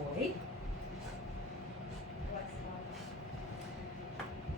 toy.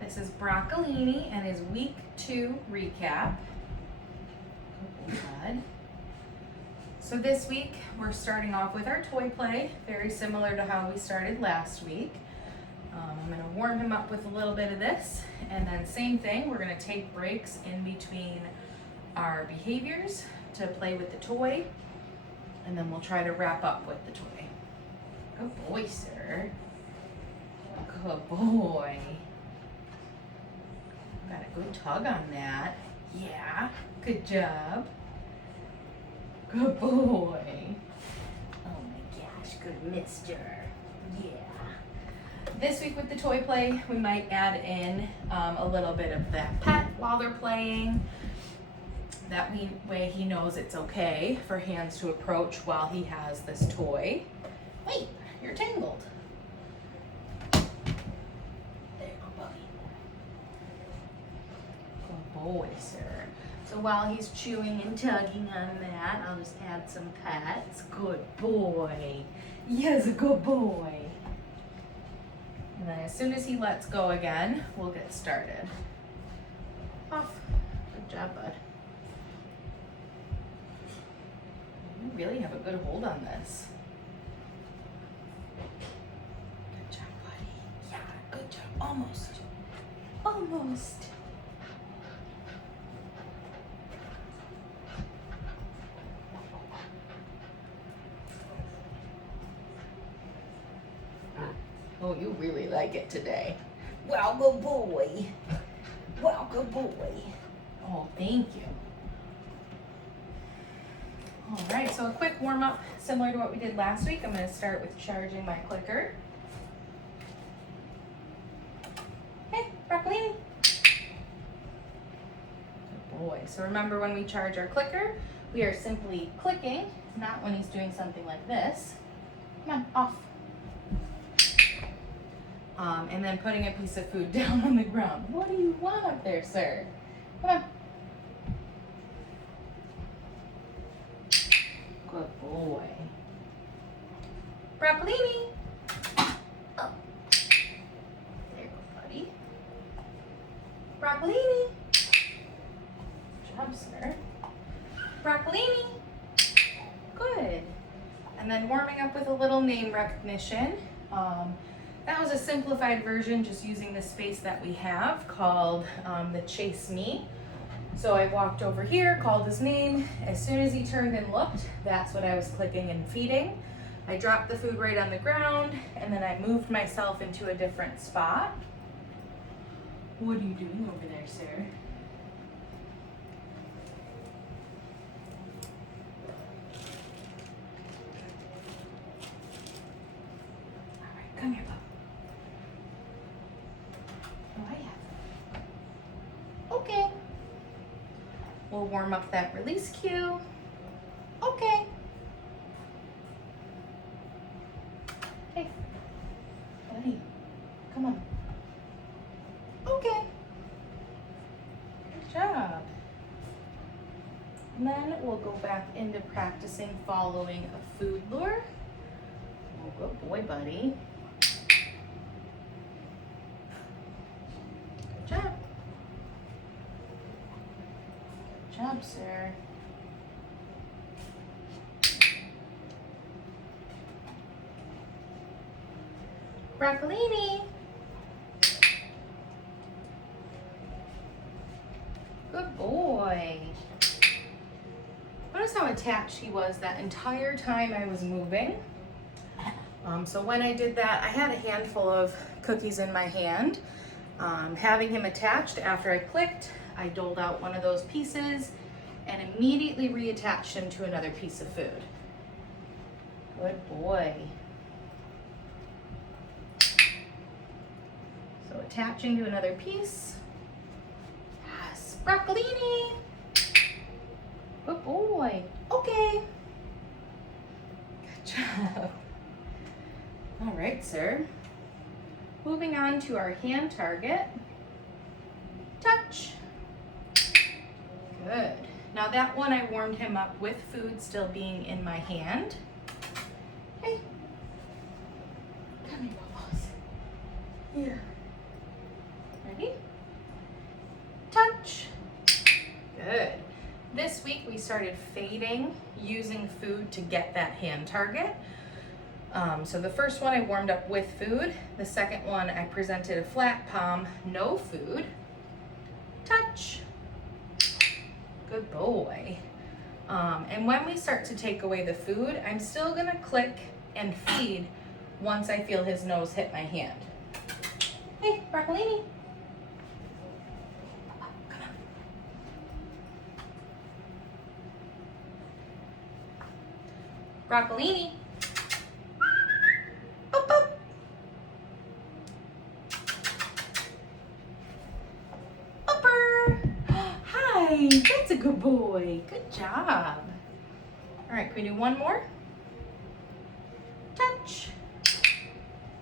This is Broccolini and his week 2 recap. Good bud. So this week we're starting off with our toy play, very similar to how we started last week. I'm going to warm him up with a little bit of this, and then same thing, we're going to take breaks in between our behaviors to play with the toy, and then we'll try to wrap up with the toy. Good boy, sir. Good boy. Got a good tug on that. Yeah, good job. Good boy. Oh my gosh, good mister. Yeah. This week with the toy play, we might add in a little bit of that pet while they're playing. That way he knows it's okay for hands to approach while he has this toy. Wait, you're tangled. There you go, buddy. Good boy, sir. So while he's chewing and tugging on that, I'll just add some pets. Good boy. Yes, a good boy. And then as soon as he lets go again, we'll get started. Off. Good job, bud. You really have a good hold on this. Good job, buddy. Yeah, good job. Almost. Almost. Oh, you really like it today. Well, good boy. Well, good boy. Oh, thank you. All right, so a quick warm up, similar to what we did last week. I'm going to start with charging my clicker. Hey, Broccolini. Good boy. So remember, when we charge our clicker, we are simply clicking, not when he's doing something like this. Come on, off. And then putting a piece of food down on the ground. What do you want up there, sir? Come on. Good boy. Broccolini. Oh. There you go, buddy. Broccolini. Good job, sir. Broccolini. Good. And then warming up with a little name recognition. That was a simplified version, just using the space that we have, called the Chase Me. So I walked over here, called his name. As soon as he turned and looked, that's what I was clicking and feeding. I dropped the food right on the ground, and then I moved myself into a different spot. What are you doing over there, sir? All right, come here, bub. Okay. We'll warm up that release cue. Okay. Hey, buddy, come on. Okay. Good job. And then we'll go back into practicing following a food lure. Oh, good boy, buddy. Good job. Good job, sir. Broccolini. Good boy. Notice how attached he was that entire time I was moving. So when I did that, I had a handful of cookies in my hand. Having him attached, after I clicked, I doled out one of those pieces and immediately reattached him to another piece of food. Good boy. So attaching to another piece. Yes, Broccolini. Good boy. Okay. Good job. All right, sir. Moving on to our hand target. Touch. Good. Now that one I warmed him up with food still being in my hand. Hey. Come here, Bubbles. Here. Ready? Touch. Good. This week we started fading using food to get that hand target. So the first one I warmed up with food. The second one I presented a flat palm, no food. Touch. Good boy. And when we start to take away the food, I'm still gonna click and feed once I feel his nose hit my hand. Hey, Broccolini. Come on. Broccolini. Boop, boop. Upper. Hi, that's a good boy. Good job. All right, can we do one more? Touch.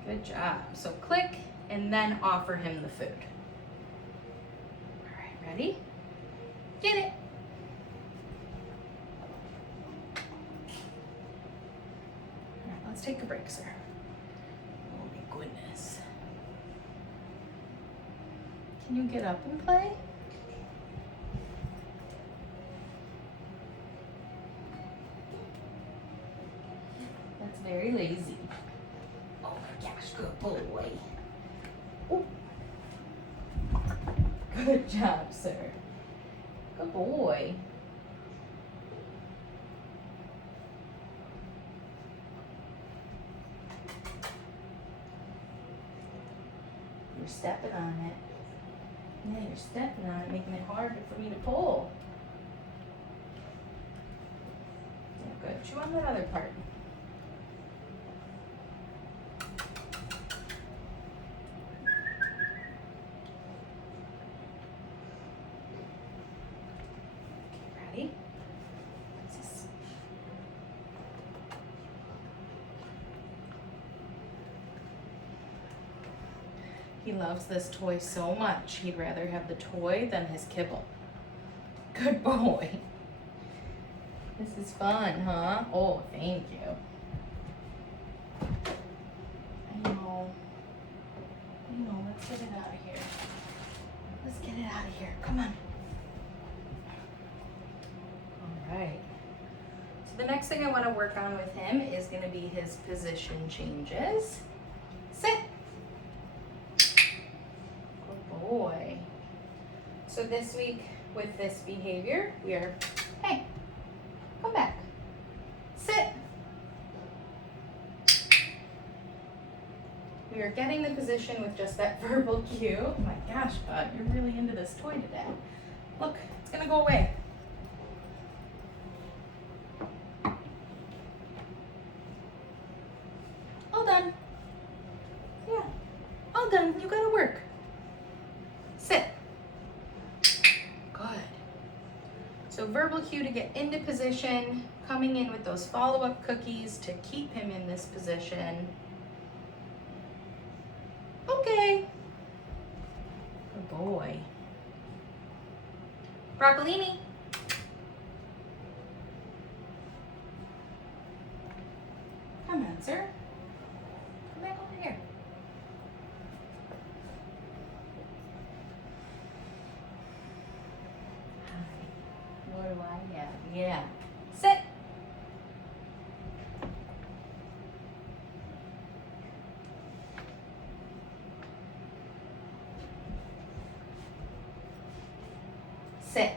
Good job. So click and then offer him the food. All right, ready? Get it. All right, let's take a break, sir. Oh my goodness. Can you get up and play? That's very lazy. Oh my gosh, good boy. Ooh. Good job, sir. Good boy. You're stepping on it. Yeah, you're stepping on it, making it hard for me to pull. Yeah, good. Chew on that other part. Ready? What's this? He loves this toy so much, he'd rather have the toy than his kibble. Good boy. This is fun, huh? Oh, thank you. I know. Let's get it out of here. Let's get it out of here. Come on. All right. So the next thing I want to work on with him is going to be his position changes. Sit. Good boy. So this week with this behavior, we are, hey, come back. Sit. We are getting the position with just that verbal cue. Oh my gosh, bud, you're really into this toy today. Look, it's gonna go away. All done. Yeah, all done. You gotta work. Sit. Good. So verbal cue to get into position, coming in with those follow-up cookies to keep him in this position. Okay. Good boy. Broccolini. Come on, sir. Come back over here. Hi. What do I have? Yeah. Sit. Sit.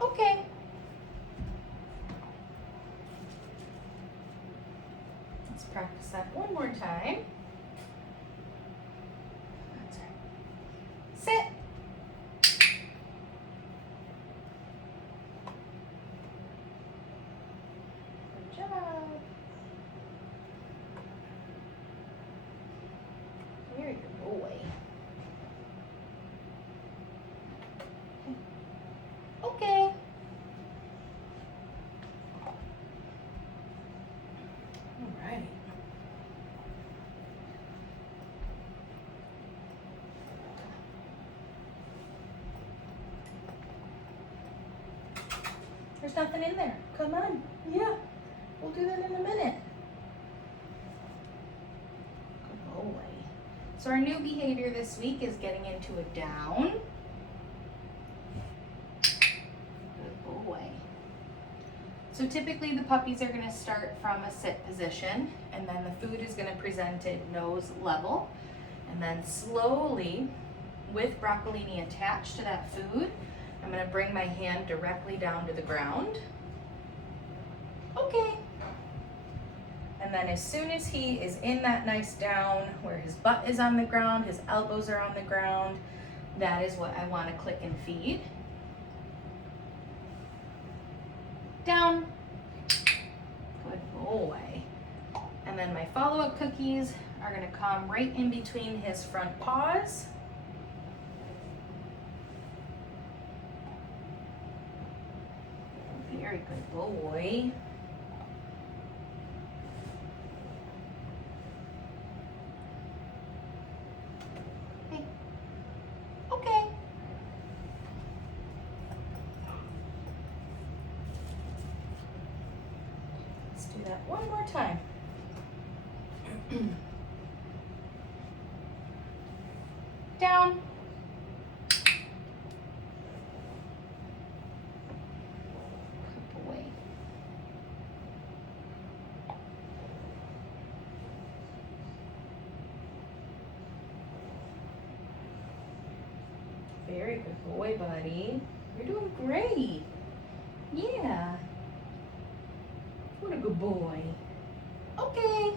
Okay. Let's practice that one more time. That's right. Sit. Good job. You're your boy. Okay. All right. There's nothing in there. Come on. Yeah. We'll do that in a minute. Good boy. So our new behavior this week is getting into a down. Good boy. So typically the puppies are going to start from a sit position, and then the food is going to present it nose level. And then slowly, with Broccolini attached to that food, I'm going to bring my hand directly down to the ground. Okay. And then as soon as he is in that nice down where his butt is on the ground, his elbows are on the ground, that is what I want to click and feed. Down. Good boy. And then my follow-up cookies are going to come right in between his front paws. Very good boy. Hey. Okay. Let's do that one more time. Down. Good boy. Very good boy, buddy. You're doing great. Yeah. What a good boy. Okay.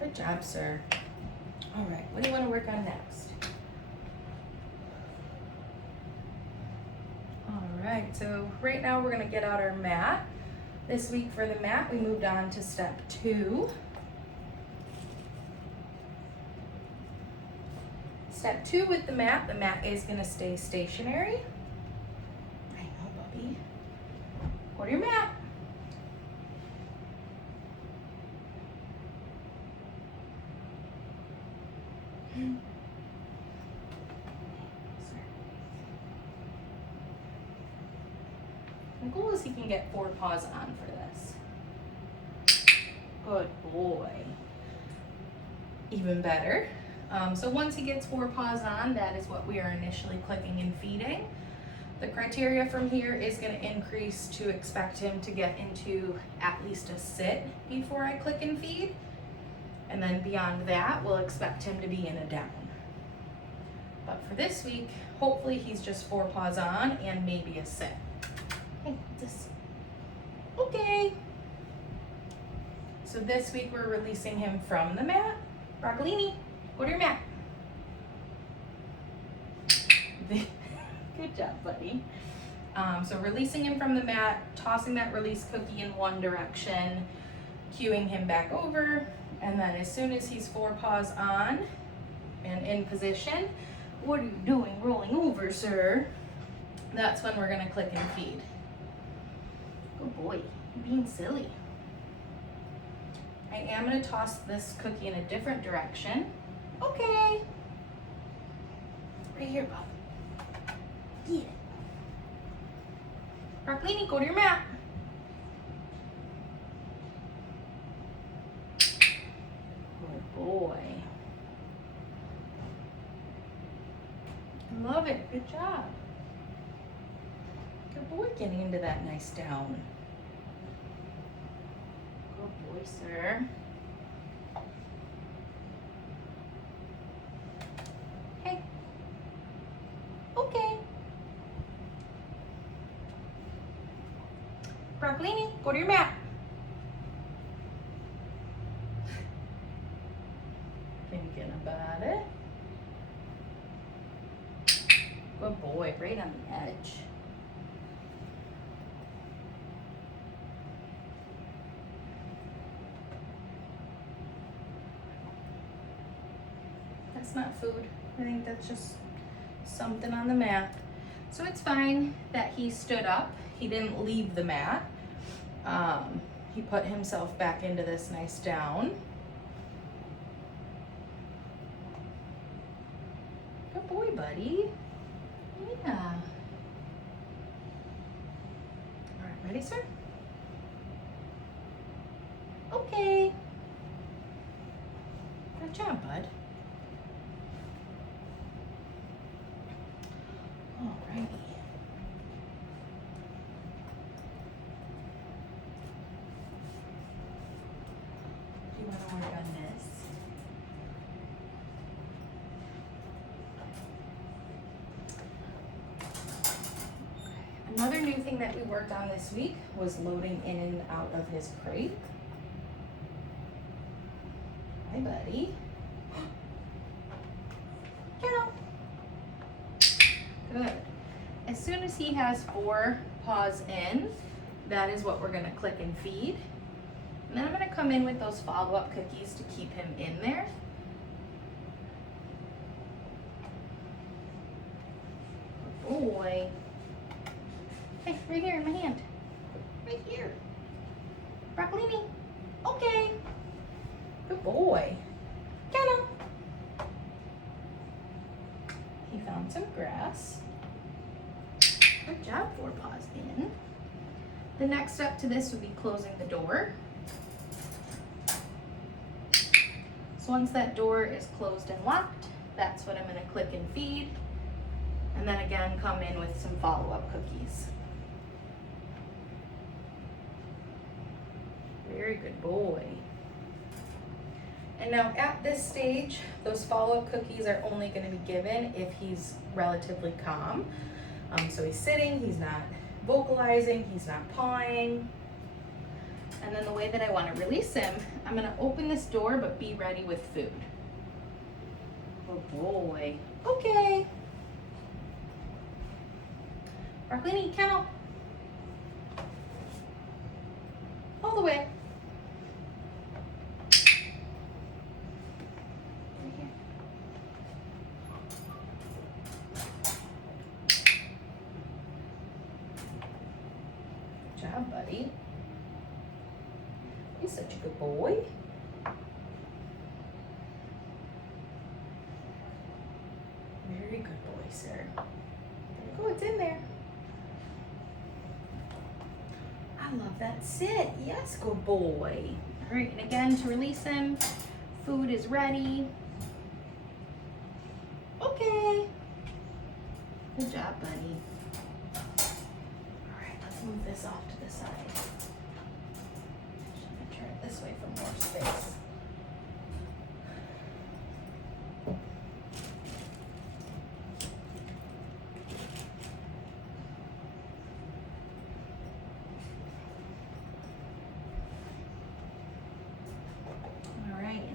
Good job, sir. All right, what do you want to work on next? All right, so right now we're going to get out our mat. This week for the mat, we moved on to step 2. Step 2 with the mat is going to stay stationary. I know, Bubby. Go to your mat. The goal is he can get 4 paws on for this. Good boy. Even better. So once he gets 4 paws on, that is what we are initially clicking and feeding. The criteria from here is going to increase to expect him to get into at least a sit before I click and feed. And then beyond that, we'll expect him to be in a down. But for this week, hopefully he's just 4 paws on and maybe a sit. Hey, this. Okay. So this week we're releasing him from the mat. Broccolini, go to your mat. Good job, buddy. So releasing him from the mat, tossing that release cookie in one direction, cueing him back over, and then as soon as he's 4 paws on and in position, what are you doing rolling over, sir? That's when we're gonna click and feed. Good boy, you're being silly. I am gonna toss this cookie in a different direction. Okay. Right here, Bob. Get it. Broccolini, go to your mat. Good boy. Love it. Good job. Good boy getting into that nice down. Good boy, sir. Hey. Okay. Broccolini, go to your mat. Thinking about it. Good boy, right on the edge. That's not food. I think that's just something on the mat. So it's fine that he stood up. He didn't leave the mat. He put himself back into this nice down. Good boy, buddy. Yeah. Ready, sir? Okay. Good job, bud. Alrighty. Do you want to work on this? Another new thing that we worked on this week was loading in and out of his crate. Hi, buddy. Get Good. As soon as he has 4 paws in, that is what we're gonna click and feed. And then I'm gonna come in with those follow-up cookies to keep him in there. Good boy. Hey, right here in my hand. Right here. Broccolini. Okay. Good boy. Get him. He found some grass. Good job, 4 paws in. The next step to this would be closing the door. So once that door is closed and locked, that's what I'm gonna click and feed. And then again, come in with some follow-up cookies. Very good boy. And now at this stage, those follow-up cookies are only gonna be given if he's relatively calm. So he's sitting, he's not vocalizing, he's not pawing. And then the way that I wanna release him, I'm gonna open this door, but be ready with food. Good boy. Okay. Broccolini, kennel. All the way. Good job, buddy. He's such a good boy. Very good boy, sir. There you go, it's in there. I love that sit. Yes, good boy. All right, and again, to release him, food is ready. Okay. Good job, buddy. All right, let's move this off to the side. I'm gonna turn it this way for more space.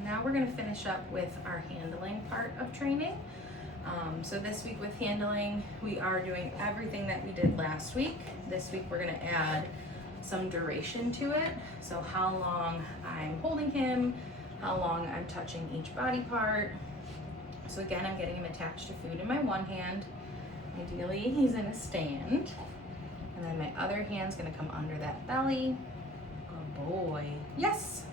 Now we're going to finish up with our handling part of training. So this week with handling, we are doing everything that we did last week. This week we're going to add some duration to it. So how long I'm holding him, how long I'm touching each body part. So again, I'm getting him attached to food in my one hand. Ideally, he's in a stand. And then my other hand's going to come under that belly. Good boy. Yes.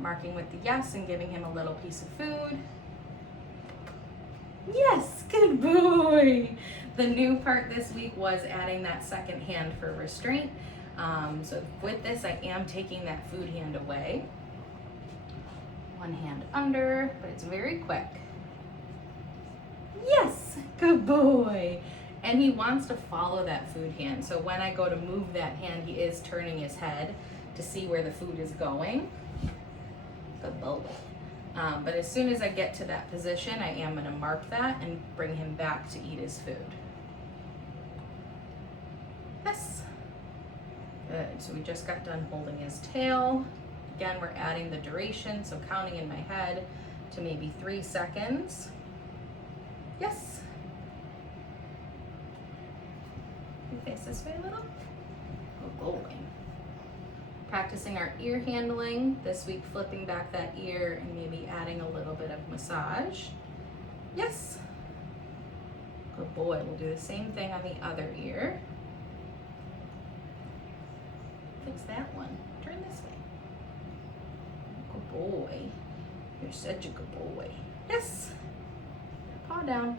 Marking with the yes and giving him a little piece of food. Yes, good boy. The new part this week was adding that second hand for restraint. So with this, I am taking that food hand away. One hand under, but it's very quick. Yes, good boy. And he wants to follow that food hand. So when I go to move that hand, he is turning his head to see where the food is going. Good boy. But as soon as I get to that position, I am going to mark that and bring him back to eat his food. Yes. Good. So we just got done holding his tail. Again, we're adding the duration, so counting in my head to maybe 3 seconds. Yes. Can you face this way a little? Good boy. Practicing our ear handling. This week, flipping back that ear and maybe adding a little bit of massage. Yes. Good boy. We'll do the same thing on the other ear. Fix that one. Turn this way. Good boy. You're such a good boy. Yes. Paw down.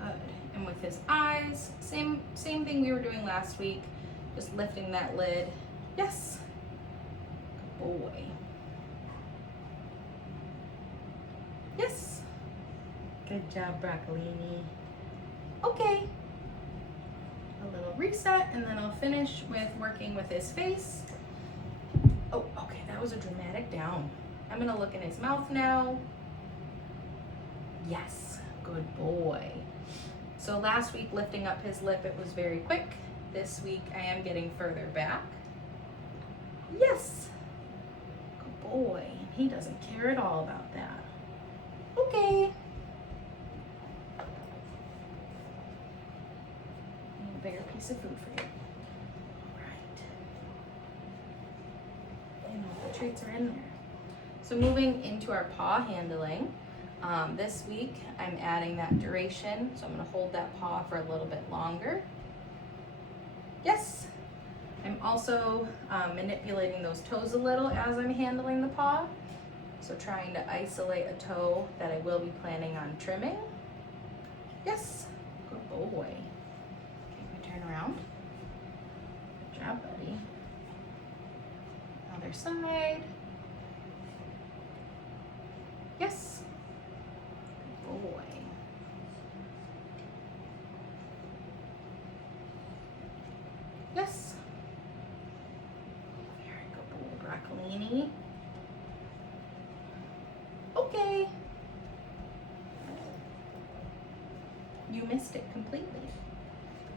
Good. And with his eyes, same thing we were doing last week. Just lifting that lid. Yes. Good boy. Yes. Good job, Broccolini. Okay. A little reset, and then I'll finish with working with his face. Oh, okay, that was a dramatic down. I'm gonna look in his mouth now. Yes, good boy. So last week, lifting up his lip, it was very quick. This week, I am getting further back. Yes, good boy. He doesn't care at all about that. Okay. Need a bigger piece of food for you. All right. And all the treats are in there. So moving into our paw handling, this week I'm adding that duration. So I'm gonna hold that paw for a little bit longer. Yes. I'm also manipulating those toes a little as I'm handling the paw. So trying to isolate a toe that I will be planning on trimming. Yes, good boy. Okay, we turn around. Good job, buddy. Other side. Yes, good boy. Yes. Very good boy, Broccolini. Okay. You missed it completely.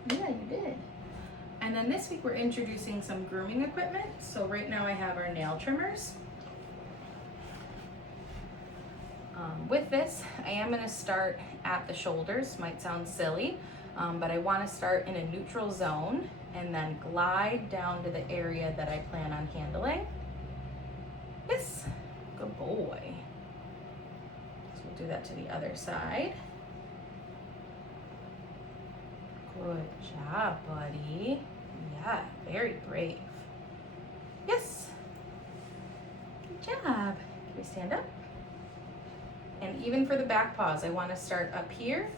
Yeah, you did. And then this week we're introducing some grooming equipment. So right now I have our nail trimmers. With this, I am going to start at the shoulders. Might sound silly, but I want to start in a neutral zone and then glide down to the area that I plan on handling. Yes, good boy. So we'll do that to the other side. Good job, buddy. Yeah, very brave. Yes. Good job. Can we stand up? And even for the back paws, I want to start up here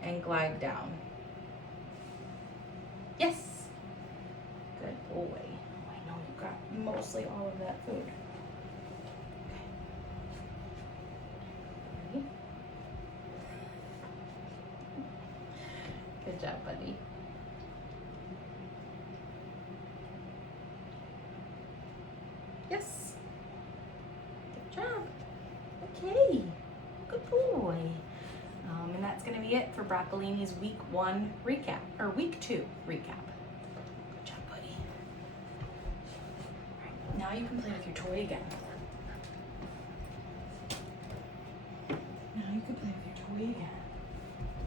and glide down. Yes. Good boy. Oh, I know you got mostly all of that food. Okay. Good job, buddy. Yes. Good job. Okay. Good boy. And that's going to be it for Broccolini's week 1 recap, or week 2 recap. Good job, buddy. All right, now you can play with your toy again.